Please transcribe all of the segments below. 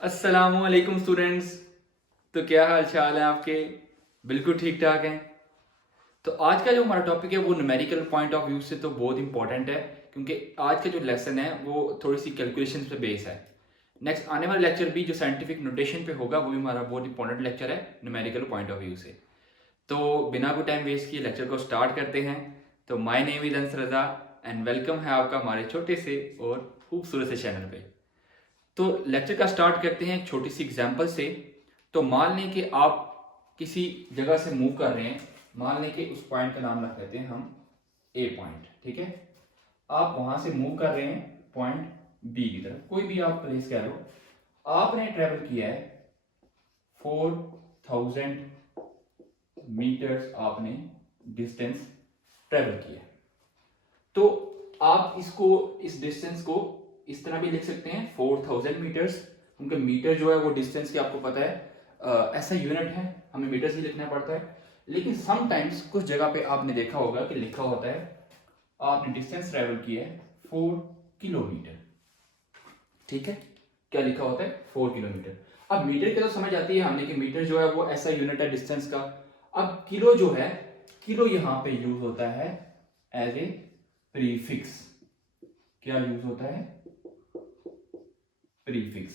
अस्सलामुअलैकुम स्टूडेंट्स। तो क्या हाल चाल है आपके? बिल्कुल ठीक ठाक हैं। तो आज का जो हमारा टॉपिक है वो न्यूमेरिकल पॉइंट ऑफ व्यू से तो बहुत इंपॉर्टेंट है, क्योंकि आज का जो लेसन है वो थोड़ी सी कैलकुलेशन पे बेस है। नेक्स्ट आने वाला लेक्चर भी जो साइंटिफिक नोटेशन पे होगा वो भी हमारा बहुत इंपॉर्टेंट लेक्चर है न्यूमेरिकल पॉइंट ऑफ व्यू से। तो बिना कोई टाइम वेस्ट किए लेक्चर को स्टार्ट करते हैं। तो माय नेम इज अंस रजा एंड वेलकम है आपका हमारे छोटे से और खूबसूरत से चैनल पे। तो लेक्चर का स्टार्ट करते हैं एक छोटी सी एग्जांपल से। तो मान लें कि आप किसी जगह से मूव कर रहे हैं। मान लें कि उस पॉइंट का नाम रख लेते हैं हम ए पॉइंट, ठीक है। आप वहां से मूव कर रहे हैं पॉइंट बी की तरफ, कोई भी आप प्लेस कह लो। आपने ट्रेवल किया है 4000 मीटर्स, आपने डिस्टेंस ट्रेवल किया है। तो आप इसको इस डिस्टेंस को इस तरह भी लिख सकते हैं 4000 मीटर्स, क्योंकि मीटर जो है वो डिस्टेंस की आपको पता है ऐसा यूनिट है, हमें मीटर्स ही लिखना पड़ता है। लेकिन समटाइम्स कुछ जगह पे आपने देखा होगा कि लिखा होता है आपने डिस्टेंस ट्रेवल किया है 4 किलोमीटर, ठीक है। क्या लिखा होता है 4 किलोमीटर। अब मीटर की तो समझ आती है हमने कि मीटर जो है वो ऐसा यूनिट है डिस्टेंस का। अब किलो जो है, किलो यहां पे यूज होता है एज ए प्रीफिक्स। क्या यूज होता है? प्रीफिक्स।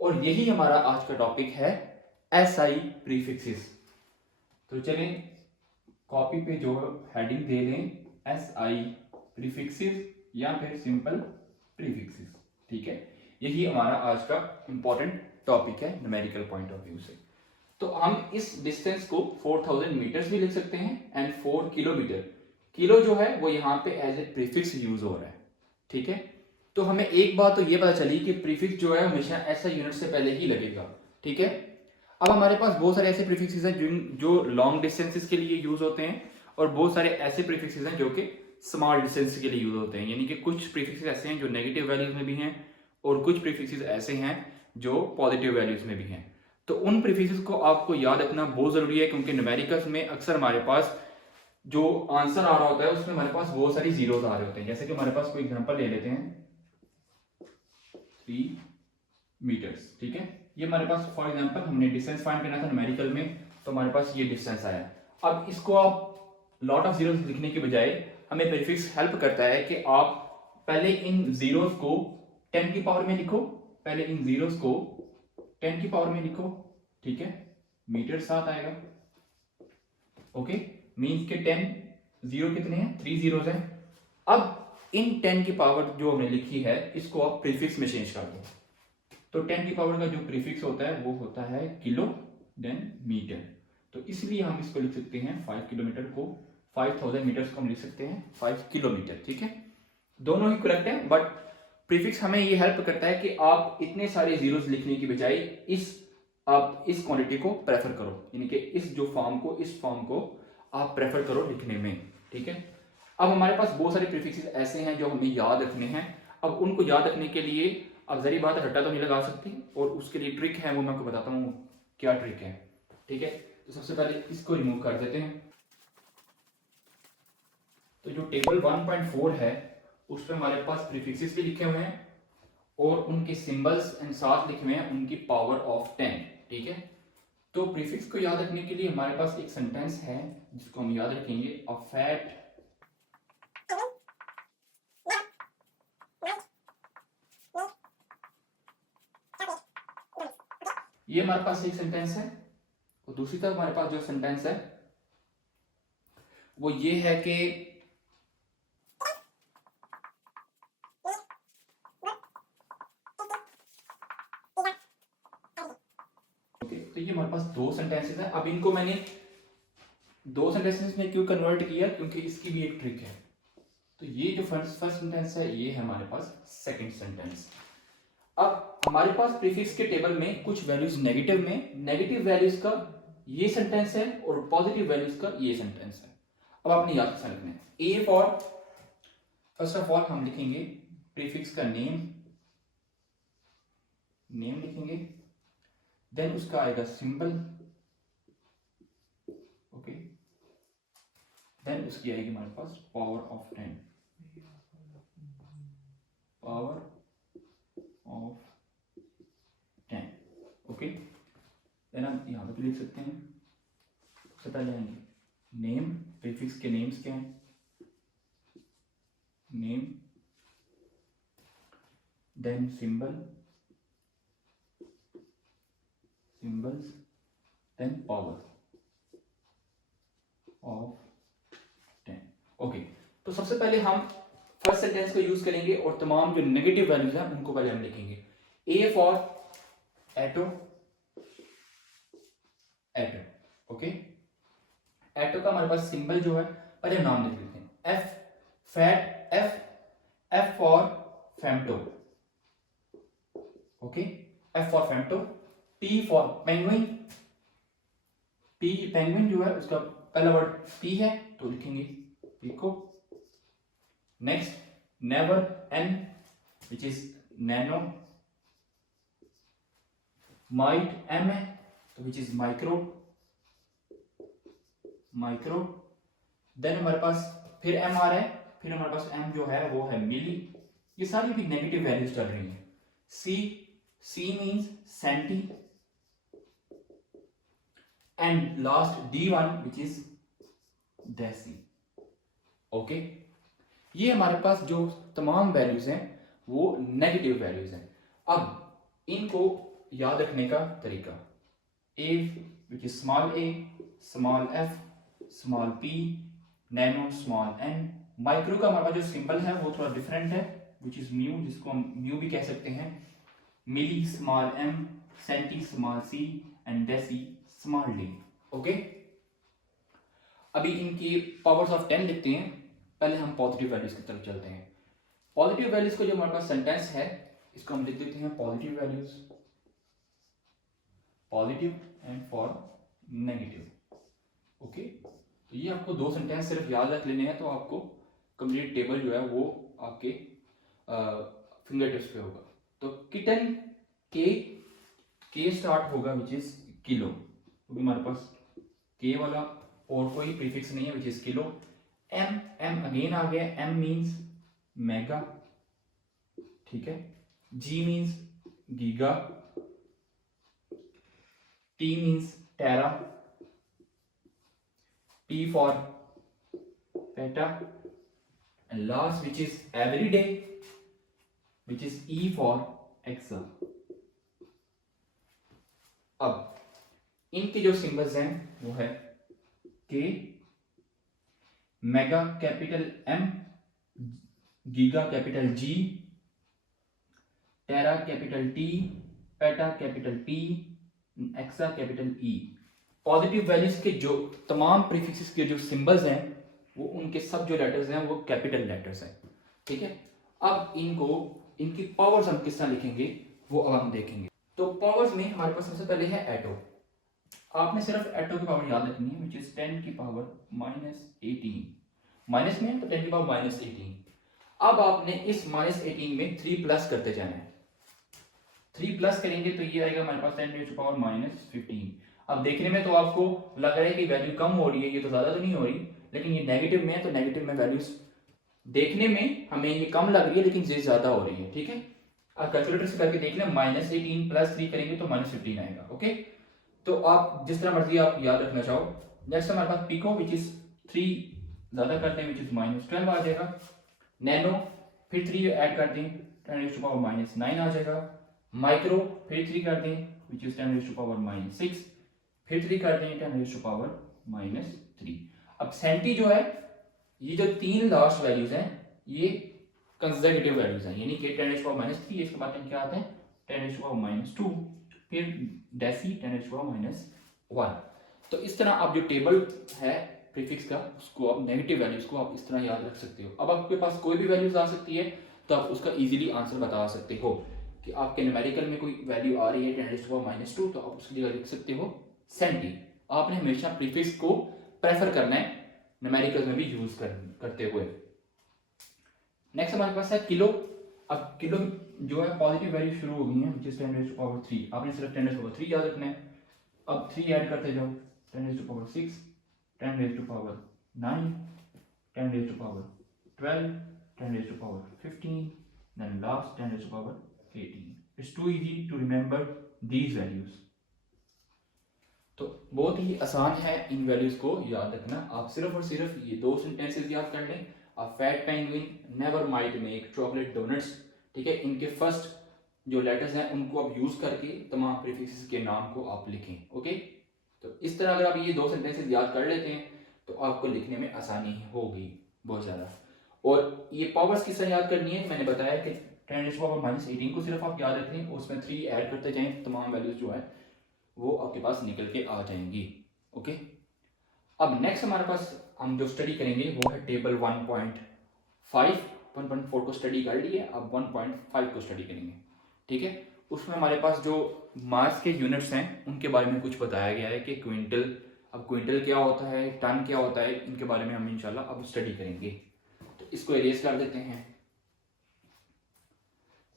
और यही हमारा आज का टॉपिक है, एसआई प्रीफिक्सेस। तो चलें कॉपी पे जो हेडिंग दे दें एसआई प्रीफिक्सेस या फिर सिंपल प्रीफिक्सेस, ठीक है। यही हमारा आज का इंपॉर्टेंट टॉपिक है न्यूमेरिकल पॉइंट ऑफ व्यू से। तो हम इस डिस्टेंस को 4000 मीटर्स भी लिख सकते हैं एंड 4 किलोमीटर। किलो जो है वो यहाँ पे एज ए प्रीफिक्स यूज हो रहा है, ठीक है। तो हमें एक बात तो ये पता चली कि प्रीफिक्स जो है हमेशा ऐसा यूनिट से पहले ही लगेगा, ठीक है। अब हमारे पास बहुत सारे ऐसे प्रीफिक्सेस हैं जो लॉन्ग डिस्टेंसेस के लिए यूज होते हैं, और बहुत सारे ऐसे प्रीफिक्सेस हैं जो कि स्मॉल डिस्टेंस के लिए यूज होते हैं। यानी कि कुछ प्रीफिक्सेस ऐसे हैं जो नेगेटिव वैल्यूज में भी हैं, और कुछ प्रीफिक्सेस ऐसे हैं जो पॉजिटिव वैल्यूज में भी हैं। तो उन प्रीफिक्सेस को आपको याद रखना बहुत जरूरी है, क्योंकि न्यूमेरिकल्स में अक्सर हमारे पास जो आंसर आ रहा होता है उसमें हमारे पास बहुत सारी जीरोस आ रहे होते हैं। जैसे कि हमारे पास कोई एग्जांपल ले लेते हैं 3 मीटर्स, ठीक है। ये हमारे पास फॉर एग्जांपल हमने डिस्टेंस फाइंड करना था न्यूमेरिकल में, तो हमारे पास ये डिस्टेंस आया। अब इसको आप लॉट ऑफ जीरोस लिखने के बजाय हमें प्रीफिक्स हेल्प करता है कि आप पहले इन जीरोस को 10 की पावर में लिखो। पहले इन जीरोस को 10 की पावर में लिखो, ठीक है। मीटर साथ आएगा, ओके। मीन्स के 10 जीरो कितने हैं? 3 जीरोस हैं। अब इन 10 की पावर जो हमने लिखी है इसको आप प्रीफिक्स में चेंज कर दो। तो 10 की पावर का जो प्रीफिक्स होता है वो होता है किलो देन मीटर। तो इसलिए हम इसको लिख सकते हैं 5 किलोमीटर को, 5000 मीटर्स को हम लिख सकते हैं 5 किलोमीटर, ठीक है। दोनों ही करेक्ट है, बट प्रीफिक्स हमें ये हेल्प करता है कि आप इतने सारे जीरोस लिखने की बजाय आप इस क्वांटिटी को प्रेफर करो, यानी कि इस फॉर्म को आप प्रेफर करो लिखने में, ठीक है। अब हमारे पास बहुत सारे प्रीफिक्सेस ऐसे हैं जो हमें याद रखने हैं। अब उनको याद रखने के लिए अब जरी बात रट्टा तो नहीं लगा सकती, और उसके लिए ट्रिक है वो मैं आपको बताता हूँ क्या ट्रिक है, ठीक है। तो सबसे पहले इसको रिमूव कर देते हैं। तो जो टेबल 1.4 है उस पर हमारे पास प्रीफिक्सेस भी लिखे हुए हैं और उनके सिंबल्स एंड साथ लिखे हुए हैं उनकी पावर ऑफ 10, ठीक है। तो प्रीफिक्स को याद रखने के लिए हमारे पास एक सेंटेंस है जिसको हम याद रखेंगे, अ फैट ये हमारे पास एक सेंटेंस है। और दूसरी तरफ हमारे पास जो सेंटेंस है वो ये है कि तो ये हमारे पास दो सेंटेंसेस हैं। अब इनको मैंने दो सेंटेंसेस में क्यों कन्वर्ट किया, क्योंकि इसकी भी एक ट्रिक है। तो ये जो फर्स्ट सेंटेंस है ये है हमारे पास सेकंड सेंटेंस। अब हमारे पास प्रीफिक्स के टेबल में कुछ वैल्यूज नेगेटिव में, नेगेटिव वैल्यूज का ये सेंटेंस है और पॉजिटिव वैल्यूज का ये सेंटेंस है। अब आपने याद रखना है A for, first of all हम लिखेंगे प्रीफिक्स का नेम लिखेंगे, देन उसका आएगा सिंबल, ओके, देन उसकी आएगी हमारे पास power of 10, power of 10, okay, then हम यहाँ पे भी लिख सकते हैं। सबसे पहले आएंगे नेम, प्रीफिक्स के नेम्स क्या हैं, name, then symbol, symbols, then power of 10। Okay, तो सबसे पहले हम फर्स्ट सेंटेंस को यूज करेंगे और तमाम जो नेगेटिव वैल्यूज हैं उनको पहले हम लिखेंगे। A for auto, auto, okay, एटो का हमारे पास सिंबल जो है पहले नाम लिख लेते हैं, F, fat, F, F for femto, okay, F for femto, P for penguin, P penguin जो है उसका पहला वर्ड पी है तो लिखेंगे pico. Next never, N which is nano, might, M है तो which is micro, micro. Then हमारे पास फिर एम आ रहा है, फिर हमारे पास एम जो है वो है मिली। ये सारी भी नेगेटिव वैल्यूज चल रही हैं। C, C means centi, and last D1 which is deci, okay. ये हमारे पास जो तमाम वैल्यूज हैं वो नेगेटिव वैल्यूज हैं। अब इनको याद रखने का तरीका, A which is small A, small F, small P, nano, small N. Micro का हमारे पास जो सिंबल है वो थोड़ा डिफरेंट है, विच इज म्यू, जिसको हम म्यू भी कह सकते हैं। Milli, small M, centi, small C, and deci, small D, okay. अभी इनकी पावर्स ऑफ 10 लिखते हैं। पहले हम पॉजिटिव वैल्यूज की तरफ चलते हैं। पॉजिटिव वैल्यूज को जो हमारे पास सेंटेंस है इसको हम लिख देते हैं positive values, positive and for negative, okay. तो ये आपको दो सेंटेंस सिर्फ याद रख लेने हैं तो आपको कंप्लीट टेबल जो है वो आपके फिंगर टिप्स पे होगा। तो किटन, के स्टार्ट होगा विच इज किलो, क्योंकि हमारे पास के वाला और कोई प्रीफिक्स नहीं है which is kilo. M, M again आ गया, एम मींस मेगा, ठीक है। G means giga, T means tera, P for peta, and last which is everyday, which is E for exa। अब इनके जो सिंबल्स हैं वो है K, mega capital M, giga capital G, tera capital T, peta capital P, exa capital E। Positive values के जो तमाम prefixes के जो सिंबल्स हैं वो उनके सब जो लेटर्स हैं वो कैपिटल लेटर्स हैं, ठीक है। अब इनको, इनकी पावर्स हम किस तरह लिखेंगे वो अब हम देखेंगे। तो पावर्स में हमारे पास सबसे पहले है एटो। आपने सिर्फ एटो की पावर याद रखनी है विच इज 10 की पावर -18, माइनस में तो 10 की पावर -18। अब आपने इस -18 में 3 प्लस करते जाना है। 3 प्लस करेंगे तो ये आएगा हमारे पास 10 की पावर -15। अब देखने में तो आपको लग रहा है कि वैल्यू कम हो रही है, ये तो ज्यादा तो नहीं हो रही, लेकिन ये नेगेटिव में है तो नेगेटिव में वैल्यूज देखने में हमें ये कम लग रही है लेकिन ये ज्यादा हो रही है, ठीक है। अब कैलकुलेटर से करके देख लें, -18 + 3 करेंगे तो -15 आएगा, ओके। तो आप जिस तरह मर्जी आप याद रखना चाहो। नेक्स्ट हमारे पास पिको विच इज 3 ज्यादा करते हैं विच इज -12 आ जाएगा। नैनो फिर 3 ऐड कर दें 10 की पावर -9 आ जाएगा। माइक्रो फिर 3 कर दें विच इज 10 की पावर -6, फिर 3 कर दें 10 की पावर -3। अब सेंटी जो है, ये जो 3 लास्ट वैल्यूज हैं ये कंसेक्यूटिव वैल्यूज हैं, यानी कि 10 की पावर -3, इसके बाद क्या आते हैं 10 की पावर -2, फिर डेसी 10 की पावर -1। तो इस तरह आप जो टेबल है प्रीफिक्स का उसको आप नेगेटिव वैल्यूज को आप इस तरह याद रख सकते हो। अब आपके पास कोई भी वैल्यूज आ सकती है तो आप उसका इजीली आंसर बता सकते हो कि आपके न्यूमेरिकल में कोई वैल्यू आ रही है 10 की पावर -2 तो आप उसकी जगह लिख सकते हो सेंटी। आपने हमेशा प्रीफिक्स को प्रेफर करना है न्यूमेरिकल में भी यूज करते हुए। नेक्स्ट हमारे पास है किलो। अब किलो जो है पॉजिटिव वैल्यू शुरू हो गई है विच इज 10 की पावर 3, आपने सिर्फ 10 की पावर 3 याद रखना है। अब 3 ऐड करते जाओ 10 की पावर 6, 10 की पावर 9, 10 की पावर 12, 10 की पावर 15, then last 10 की power 18। It's too easy to remember these values, तो बहुत ही आसान है इन वैल्यूज को याद रखना। आप सिर्फ और सिर्फ ये दो सेंटेंसेस याद कर लें। A fat penguin never might make chocolate donuts, ठीक है। इनके फर्स्ट जो लेटर्स हैं उनको आप यूज करके तमाम प्रीफिक्सेस के नाम को आप लिखें। ओके, तो इस तरह अगर आप ये दो सेंटेंसेस याद कर लेते हैं तो आपको लिखने में आसानी होगी बहुत ज़्यादा। और ये पावर्स किस तरह याद करनी है, मैंने बताया कि 10⁻⁻18 को सिर्फ आप याद रखें, उसमें 3 ऐड करते जाएं, तमाम वैल्यूज जो है वो आपके पास निकल के आ जाएंगी। ओके, अब नेक्स्ट हमारे पास हम जो स्टडी करेंगे वो है टेबल 1.5। 1.4 को स्टडी कर लिए, अब 1.5 को स्टडी करेंगे, ठीक है। उसमें हमारे पास जो मास के यूनिट्स हैं उनके बारे में कुछ बताया गया है कि क्विंटल, अब क्विंटल क्या होता है, टन क्या होता है, इनके बारे में हम इंशाल्लाह अब स्टडी करेंगे। तो इसको इरेज कर देते हैं,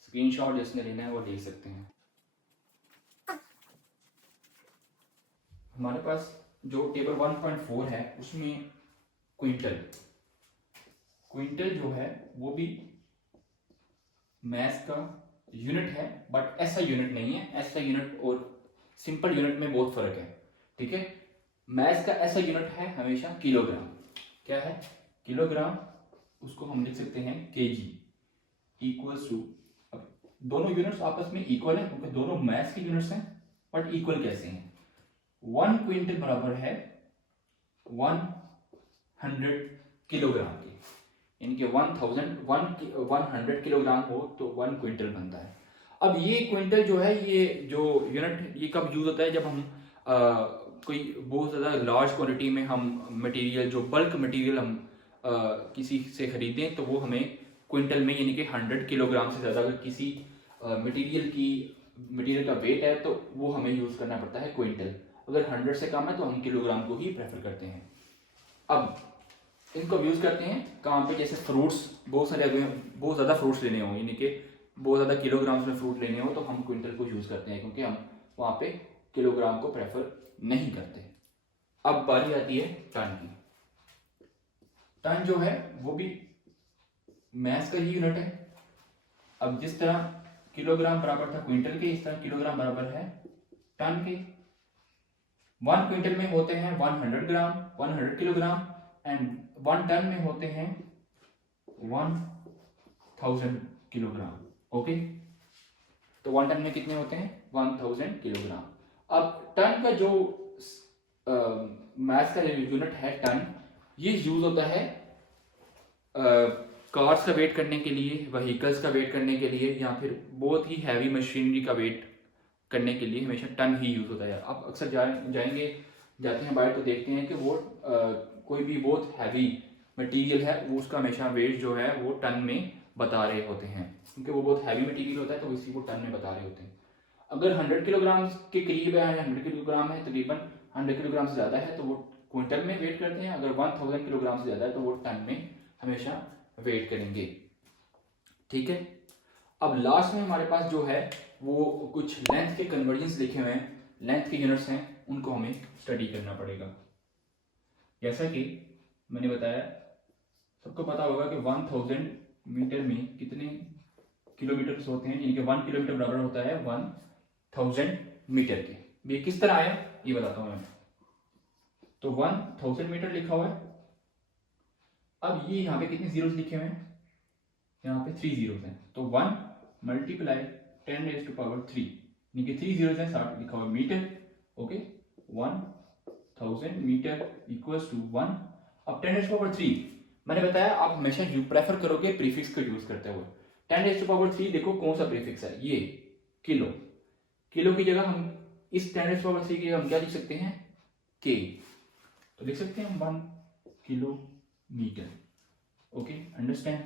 स्क्रीनशॉट जिसने लेना है वो ले सकते हैं। हमारे पास जो टेबल 1.4 है उसमें क्विंटल जो है वो भी मैथ का यूनिट है, बट ऐसा यूनिट नहीं है। ऐसा यूनिट और सिंपल यूनिट में बहुत फर्क है, ठीक है। मैथ का ऐसा यूनिट है हमेशा किलोग्राम। क्या है? किलोग्राम। उसको हम लिख सकते हैं केजी इक्वल्स टू, अब दोनों यूनिट्स आपस में इक्वल है क्योंकि दोनों मैथ के यूनिट्स हैं, बट इक्वल कैसे हैं? 1 क्विंटल बराबर है 100 किलोग्राम के, यानी कि 100 किलोग्राम हो तो 1 क्विंटल बनता है। अब ये क्विंटल जो है, ये जो यूनिट, ये कब यूज होता है? जब हम कोई बहुत ज़्यादा लार्ज क्वांटिटी में हम मटेरियल, जो बल्क मटेरियल हम किसी से खरीदें तो वो हमें क्विंटल में, यानी कि 100 किलोग्राम से ज़्यादा अगर किसी मटेरियल का वेट है तो वो हमें यूज़ करना पड़ता है क्विंटल। अगर 100 से कम है तो हम किलोग्राम को ही प्रेफर करते हैं। अब इनको यूज़ करते हैं कहाँ पे? जैसे फ्रूट्स, बहुत ज़्यादा फ्रूट्स लेने हो, यानी कि बहुत ज़्यादा किलोग्राम्स में फ्रूट लेने हो तो हम क्विंटल को यूज़ करते हैं, क्योंकि हम वहाँ पे किलोग्राम को प्रेफर नहीं करते। अब बारी आती है टन की। टन जो है वो भी मैथ का ही यूनिट है। अब जिस तरह किलोग्राम बराबर था क्विंटल के, इस तरह किलोग्राम बराबर है टन के। 1 क्विंटल में होते हैं 100 ग्राम, 100 किलोग्राम, एंड 1 टन में होते हैं 1000 किलोग्राम। ओके, तो 1 टन में कितने होते हैं? 1000 किलोग्राम। अब टन का जो मैथ का यूनिट है टन, ये यूज होता है कार्स का वेट करने के लिए, व्हीकल्स का वेट करने के लिए, या फिर बहुत ही हैवी मशीनरी का वेट करने के लिए हमेशा टन ही यूज होता है। आप अक्सर जाते हैं बाहर तो देखते हैं कि वो कोई भी बहुत हैवी मटेरियल है वो उसका हमेशा वेट जो है वो टन में बता रहे होते हैं, क्योंकि वो बहुत हैवी मटेरियल होता है तो इसी को टन में बता रहे होते हैं। अगर 100 किलोग्राम के करीब है, 100 किलोग्राम है, तकरीबन 100 किलोग्राम से ज़्यादा है तो वो क्विंटल में वेट करते हैं। अगर 1000 किलोग्राम से ज़्यादा है तो वो टन में हमेशा वेट करेंगे, ठीक है। अब लास्ट में हमारे पास जो है वो कुछ लेंथ के कन्वर्जन्स लिखे हुए हैं, लेंथ के यूनिट्स हैं, उनको हमें स्टडी करना पड़ेगा। जैसा कि मैंने बताया, सबको पता होगा कि 1000 मीटर में कितने किलोमीटर्स होते हैं, यानी कि 1 किलोमीटर बराबर होता है 1000 मीटर के। ये किस तरह आया ये बताता हूं मैं। तो 1000 मीटर लिखा हुआ है। अब ये यहाँ पे कितने जीरोस लिखे हुए हैं? यहाँ पे 3 जीरोस हैं, तो 1 मल्टीप्लाई 10⁻3, यानी कि 3 जीरोस हैं, 60 लिखा हुआ metre. Okay, 1000 metre equals to 1। अब 10⁻3 मैंने बताया आप हमेशा प्रेफर करोगे प्रीफिक्स को यूज करते हुए। 10⁻3 देखो कौन सा प्रीफिक्स है, ये किलो। किलो की जगह हम इस 10⁻3 की हम क्या लिख सकते हैं? के। तो लिख सकते हैं हम 1 किलोमीटर। Okay, understand?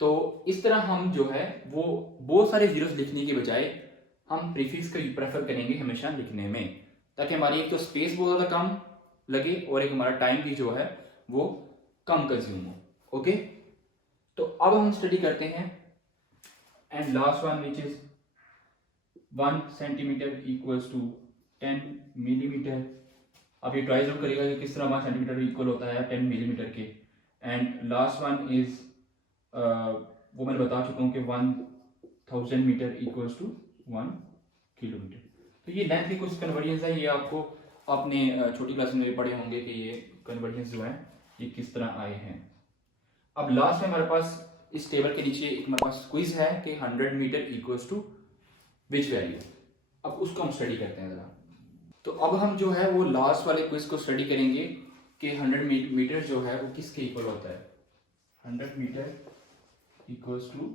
तो इस तरह हम जो है वो बहुत सारे जीरोस लिखने के बजाय हम प्रीफिक्स का प्रेफर करेंगे हमेशा लिखने में, ताकि हमारी एक तो स्पेस बहुत ज़्यादा कम लगे और एक हमारा टाइम भी जो है वो कम कंज्यूम हो। ओके, तो अब हम स्टडी करते हैं and last one which is 1 centimetre equals to 10 millimetre. अब ये ट्राई जरूर करेगा कि किस तरह 1 सेंटीमीटर इक्वल होता है 10 मिलीमीटर के। एंड लास्ट वन इज वो मैंने बता चुका हूँ कि 1000 मीटर इक्वल्स टू 1 किलोमीटर। तो ये लेंथ के कुछ कन्वर्जन्स है, ये आपको आपने छोटी क्लास में भी पढ़े होंगे कि ये कन्वर्जन्स जो है ये किस तरह आए हैं। अब लास्ट में हमारे पास इस टेबल के नीचे एक हमारे पास क्विज है कि 100 metre equals to which value. अब उसको हम स्टडी करते हैं ज़रा। तो अब हम जो है वो लास्ट वाले क्विज को स्टडी करेंगे कि 100 मीटर जो है वो किसके इक्वल होता है। 100 मीटर इक्वल्स टू,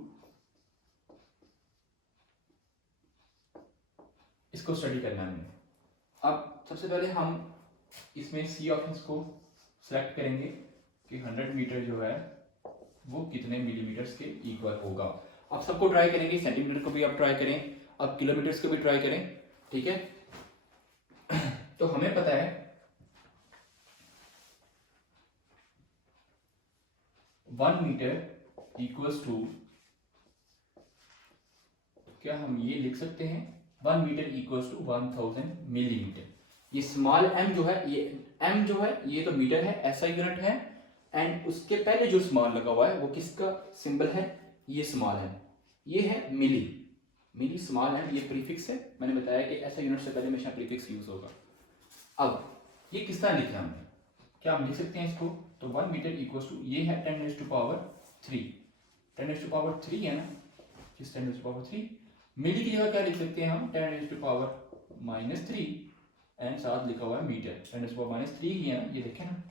इसको स्टडी करना है हमें। अब सबसे पहले हम इसमें सी ऑप्शंस को सेलेक्ट करेंगे कि 100 मीटर जो है वो कितने मिलीमीटर्स के इक्वल होगा। आप सबको ट्राई करेंगे, सेंटीमीटर को भी आप ट्राई करें, आप किलोमीटर्स को भी ट्राई करें, ठीक है। तो हमें पता है 1 मीटर इक्वल्स टू, क्या हम ये लिख सकते हैं 1 मीटर इक्वल्स टू 1000 मिलीमीटर। ये स्मॉल m जो है, ये m जो है ये तो मीटर है, ऐसा यूनिट है, एंड उसके पहले जो स्मॉल लगा हुआ है वो किसका सिंबल है, ये स्मॉल है, ये है मिली। मिली स्मॉल है, ये प्रीफिक्स है, मैंने बताया कि ऐसा यूनिट से पहले हमेशा प्रीफिक्स यूज होगा। अब ये किस तरह लिखा हमने, क्या हम लिख सकते हैं इसको, तो 1 मीटर इक्वल्स टू, ये है 10⁻3, 10⁻3 है ना, किस 10⁻3, मिली की जगह क्या लिख सकते हैं हम 10⁻³ एंड साथ लिखा हुआ है मीटर, 10⁻³ ही है ना, ये देखें ना।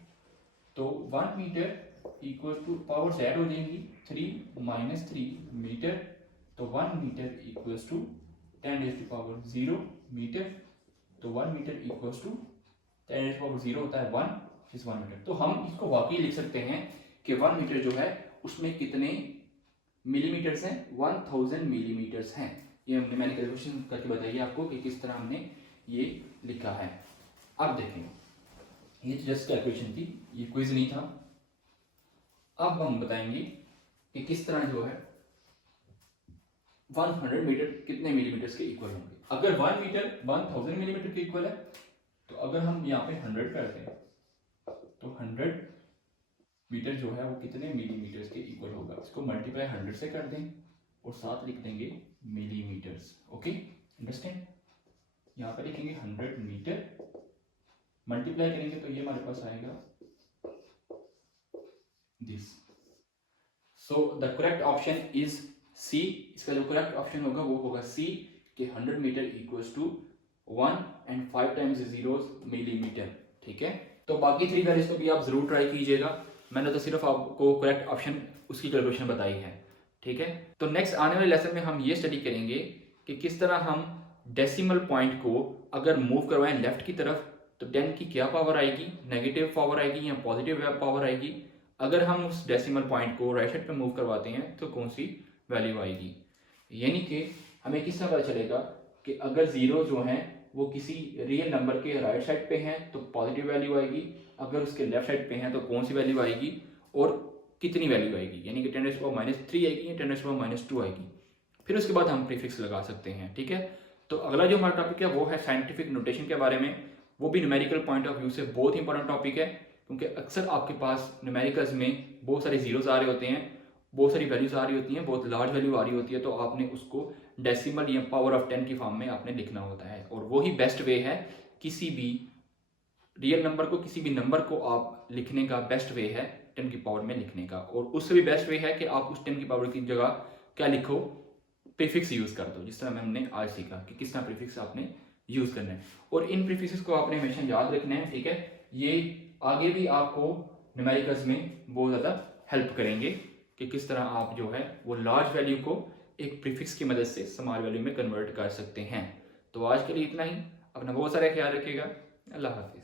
तो 1 metre equal to power add हो जाएंगी 3 - 3 मीटर, तो 1 मीटर इक्वल्स टू 10⁻0 मीटर, तो 1 मीटर इक्वल्स टू 10⁻0 होता है 1 इज 1 मीटर। तो हम इसको वाकई लिख सकते हैं कि 1 मीटर जो है उसमें कितने मिलीमीटर्स हैं, 1000 मिलीमीटर्स हैं। ये मैंने कैलकुलेशन करके बताइए आपको कि किस तरह हमने ये लिखा है। अब देखें, ये तो जस्ट कैलकुलेशन थी, ये क्विज नहीं था। अब हम बताएंगे कि किस तरह जो है 100 मीटर कितने मिलीमीटर्स के इक्वल होंगे। अगर 1 मीटर 1000 मिलीमीटर के इक्वल है, तो अगर हम यहाँ पे 100 करते हैं तो 100 मीटर जो है वो कितने मिलीमीटर्स के इक्वल होगा। इसको मल्टीप्लाई 100 से कर दें और साथ लिख देंगे मिलीमीटर्स। Okay, understand. यहाँ पे लिखेंगे 100 मीटर, मल्टीप्लाई करेंगे तो ये हमारे पास आएगा this. So the correct option is C. इसका जो करेक्ट ऑप्शन होगा वो होगा सी, कि 100 metre equals to 1 and 5 times zeros millimetre. ठीक है, तो बाकी 3 वैल्यूज को भी आप जरूर ट्राई कीजिएगा। मैंने तो सिर्फ आपको करेक्ट ऑप्शन उसकी कैलकुलेशन बताई है। ठीक है, तो नेक्स्ट आने वाले लेसन में हम ये स्टडी करेंगे कि किस तरह हम डेसिमल पॉइंट को अगर मूव करवाएं लेफ्ट की तरफ तो 10 की क्या पावर आएगी, नेगेटिव पावर आएगी या पॉजिटिव पावर आएगी। अगर हम उस डेसिमल पॉइंट को राइट साइड पे मूव करवाते हैं तो कौन सी वैल्यू आएगी। यानी कि हमें किस तरह पता चलेगा कि अगर जीरो जो है वो किसी रियल नंबर के राइट साइड पे हैं तो पॉजिटिव वैल्यू आएगी, अगर उसके लेफ्ट साइड पे हैं तो कौन सी वैल्यू आएगी और कितनी वैल्यू आएगी, यानी कि 10⁻³ आएगी या 10⁻² आएगी। फिर उसके बाद हम प्रीफिक्स लगा सकते हैं। ठीक है, तो अगला जो हमारा टॉपिक है वो है साइंटिफिक नोटेशन के बारे में। वो भी न्यूमेरिकल पॉइंट ऑफ व्यू से बहुत इंपॉर्टेंट टॉपिक है, क्योंकि अक्सर आपके पास न्यूमेरिकल्स में बहुत सारे जीरोस आ रहे होते हैं, बहुत सारी वैल्यूज आ रही होती हैं, बहुत लार्ज वैल्यू आ रही होती है, तो आपने उसको डेसिमल या पावर ऑफ 10 की फॉर्म में आपने लिखना होता है। और वही बेस्ट वे है, किसी भी रियल नंबर को, किसी भी नंबर को आप लिखने का बेस्ट वे है 10 की पावर में लिखने का। और उससे भी बेस्ट वे है कि आप उस 10 की पावर की जगह क्या लिखो, प्रीफिक्स यूज कर दो, जिस तरह हमने आज सीखा कि किस तरह प्रीफिक्स आपने यूज करना है। और इन प्रीफिक्सेस को आपने हमेशा याद रखना है। ठीक है, ये आगे भी आपको न्यूमेरिकल्स में बहुत ज़्यादा हेल्प करेंगे कि किस तरह आप जो है वो लार्ज वैल्यू को एक प्रीफिक्स की मदद से स्मॉल वैल्यू में कन्वर्ट कर सकते हैं। तो आज के लिए इतना ही। अपना बहुत सारा ख्याल रखिएगा। अल्लाह हाफिज़।